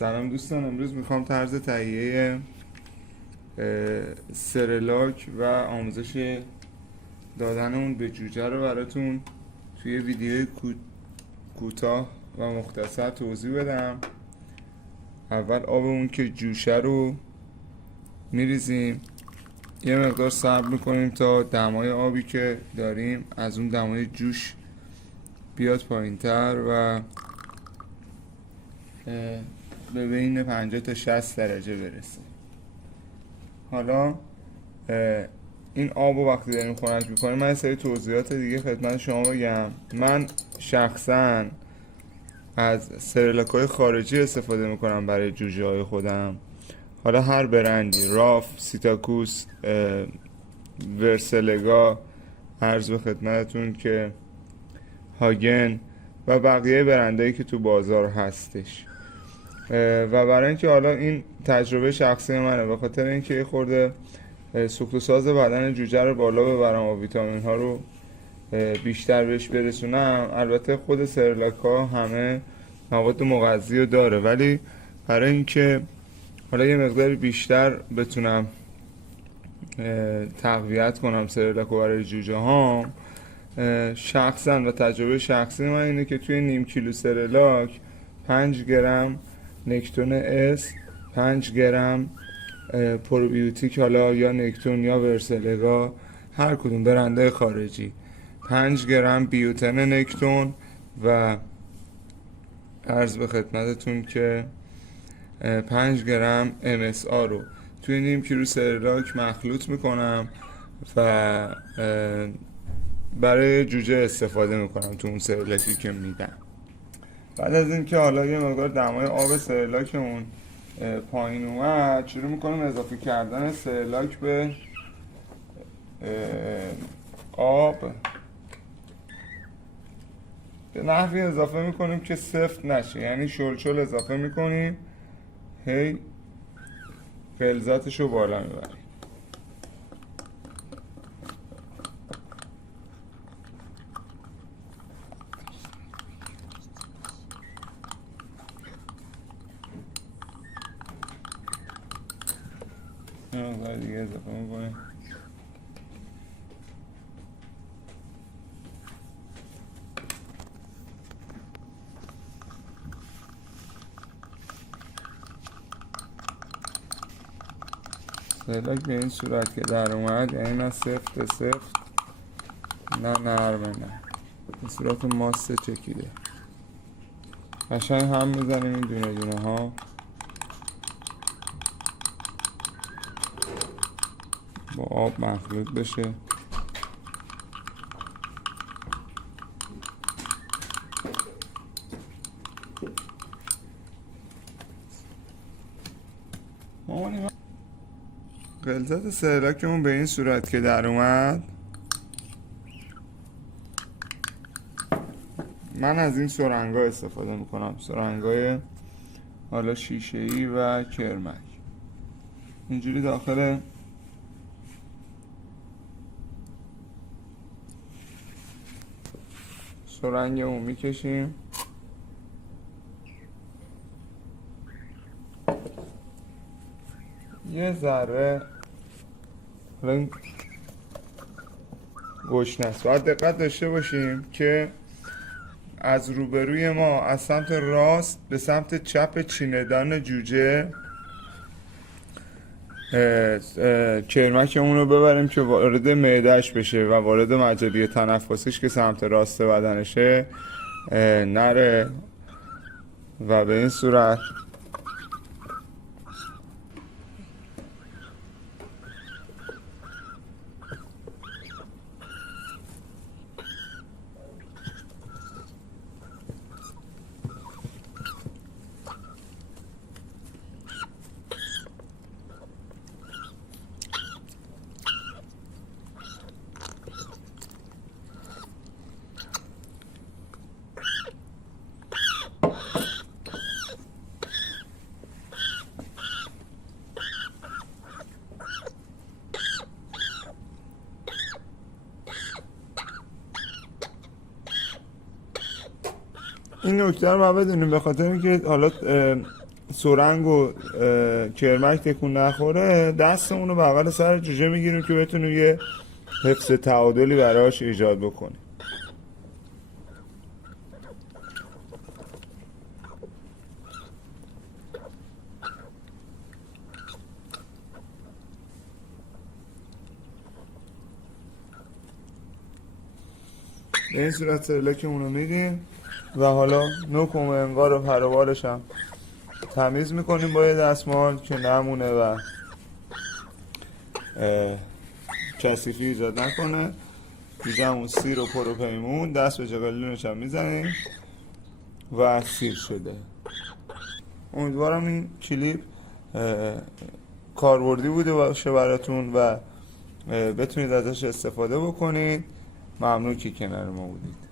سلام دوستان، امروز میخوام طرز تهیه سرلاک و آموزش دادن اون به جوجه رو براتون توی ویدیو کوتاه و مختصر توضیح بدم. اول آبمون که جوشه رو میریزیم، یه مقدار صبر میکنیم تا دمای آبی که داریم از اون دمای جوش بیاد پایین تر و به بین 50 تا 60 درجه برسه. حالا این آب رو وقتی داریم خنک میکنیم، من سری توضیحات دیگه خدمت شما بگم. من شخصا از سرلاک های خارجی استفاده میکنم برای جوجه های خودم. حالا هر برندی، راف، سیتاکوس، ورسلگا، عرض به خدمتتون که هاگن و بقیه برندهایی که تو بازار هستش. و برای اینکه حالا این تجربه شخصی منه، به خاطر اینکه یه خورده سوخت و ساز بدن جوجه رو بالا ببرم و ویتامین ها رو بیشتر بهش برسونم. البته خود سرلاک ها همه مواد مغذی رو داره، ولی برای اینکه حالا یه مقدار بیشتر بتونم تقویت کنم سرلاک رو برای جوجه ها، شخصا و تجربه شخصی من اینه که توی نیم کیلو سرلاک 5 گرم نکتون اس، 5 گرم پروبیوتیک، حالا یا نکتون یا ورسلگا، هر کدوم برنده خارجی، 5 گرم بیوتن نکتون و عرض به خدمتتون که 5 گرم MSA رو توی نیم کیلو سرلاک مخلوط میکنم و برای جوجه استفاده میکنم تو اون سرلاکی که میدم. بعد از اینکه حالا یه مقدار دمای آب سرلاکمون پایین اومد، شروع میکنیم اضافه کردن سرلاک به آب. به نحوی اضافه میکنیم که سفت نشه، یعنی شلشل اضافه میکنیم، هی فلزاتش رو بالا میبریم. یه مقدار دیگه اضافه میکنیم. سرلاک به این صورت که در اومد، یعنی نه سفت به سفت نه نرمه، نه به صورت ماست چکیده، قشنگ هم میزنیم این دونه دونه ها با آب مخلوط بشه. غلظت سرلاکمون به این صورت که در اومد، من از این سرنگا استفاده میکنم، سرنگای حالا شیشه‌ای و کرمک. اینجوری داخل سرنگمون میکشیم، یه ذره گشنه است. باید دقت داشته باشیم که از روبروی ما از سمت راست به سمت چپ چیندن جوجه کرمکمون رو ببریم که وارد معده‌اش بشه و وارد مجاری تنفسش که سمت راست بدنشه نره و به این صورت این نکته رو باید بدونیم، به خاطر اینکه حالا سرنگ و کرمک تکون نخوره، دستمون رو بغل سر جوجه میگیریم که بتونیم یه حفظ تعادلی براش ایجاد بکنیم. به این صورت سرلاکمون رو میدیم و حالا نوک و منقار و پر و بالش هم تمیز میکنیم با یه دستمال که نمونه و کثیفی ایجاد نکنه. جوجه‌مون سیر و پر و پیمون، دست به جقلونش هم میزنیم و سیر شده. امیدوارم این کلیپ کاربردی بوده باشه براتون و بتونید ازش استفاده بکنید. ممنون که کنار ما بودید.